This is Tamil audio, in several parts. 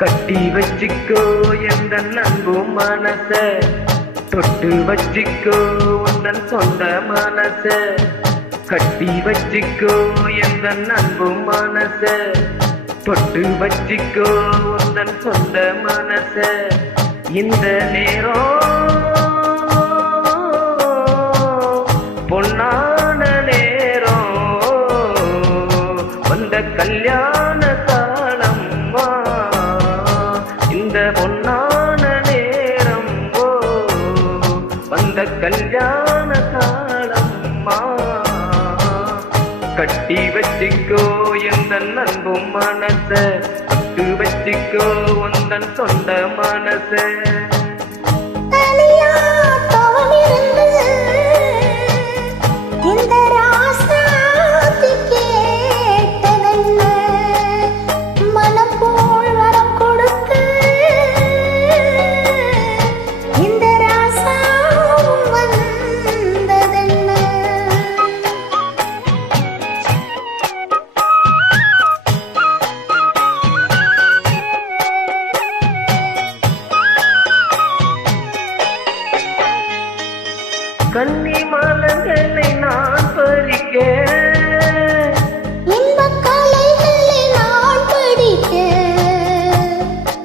கட்டி வச்சிக்கோ எந்த அன்பு மனச, தொட்டு வச்சிக்கோ உந்தன் சொந்த மனச. கட்டி வச்சிக்கோ எந்த அன்பு மனச, தொட்டு வச்சிக்கோ உந்தன் சொந்த மனச. இந்த நேரம் பொன்னான நேரம், வந்த கல்யாண காலம். இந்த பொன்னான நேரம் வந்த கல்யாண காலம்மா. கட்டி வச்சிக்கோ எந்த அன்பு மனச, தொட்டு வச்சிக்கோ உந்தன் சொந்த மனச. கன்னி மலர்களை நான் பறிக்க, இன்பக் கலைகளை நான் படிக்க,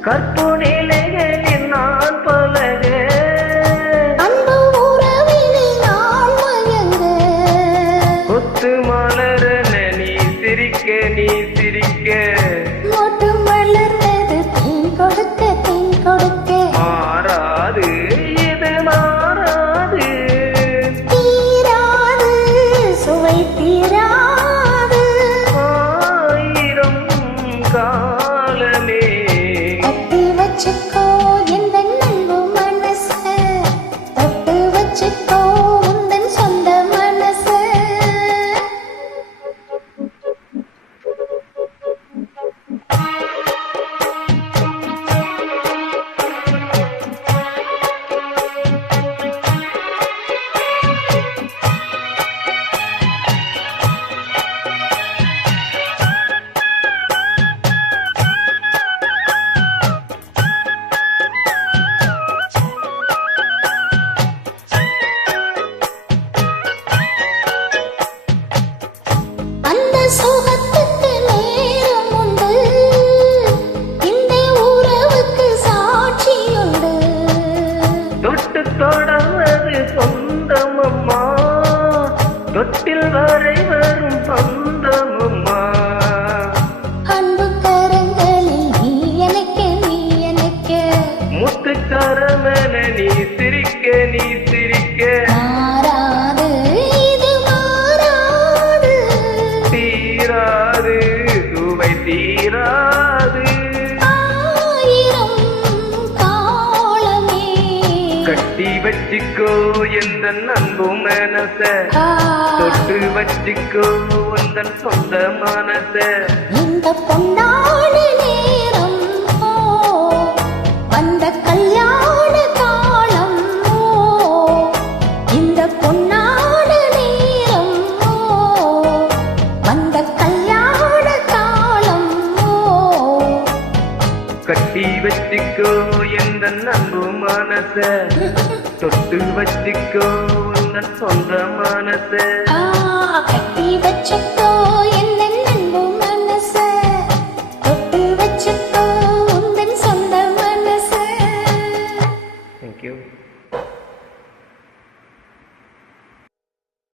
கற்பு நிலைகளில் நான் பழக, அன்பு உறவினில் நான் மயங்க. கொத்து மலரன நீ சிரிக்க, நீ சிரிக்க. மொட்டு மலர்ந்தது தேன் கொடுக்க, தேன் கொடுக்க. மாறாது இது மாறாது, தீராது சுவை தீராது. ஆயிரம் காலமே. கட்டி வச்சுக்கோ எந்த அன்பு மனச, தொட்டு வச்சுக்கோ உந்தன் சொந்த மனச. சுகத்துக்கு நேரம் உண்டு, இந்த உறவுக்கு சாட்சியுண்டு. தொட்டு தொடர்வது சொந்தமம்மா, தொட்டில் வரை வரும் சொந்தமம்மா. அன்பு கரங்களில் நீ எனக்கு, நீ எனக்கு. முத்து கரமன நீ சிரிக்க, நீ சிரிக்க. மாறாது இது மாறாது, தீராது சுவை தீராது. ஆயிரம் காலமே. கட்டி வச்சிக்கோ எந்த அன்பு மனச, தொட்டு வச்சிக்கோ உந்தன் சொந்த மனச. இந்த பொன்னான நேரம் வந்த கல்யாண காலம். இந்த பொன்னான நேரம் வந்த கல்யாண காலம். கட்டி வச்சிக்கோ எந்த அன்பு மனச, தொட்டு வச்சிக்கோ உந்தன் சொந்த மனச. கட்டி வச்சுக்கோ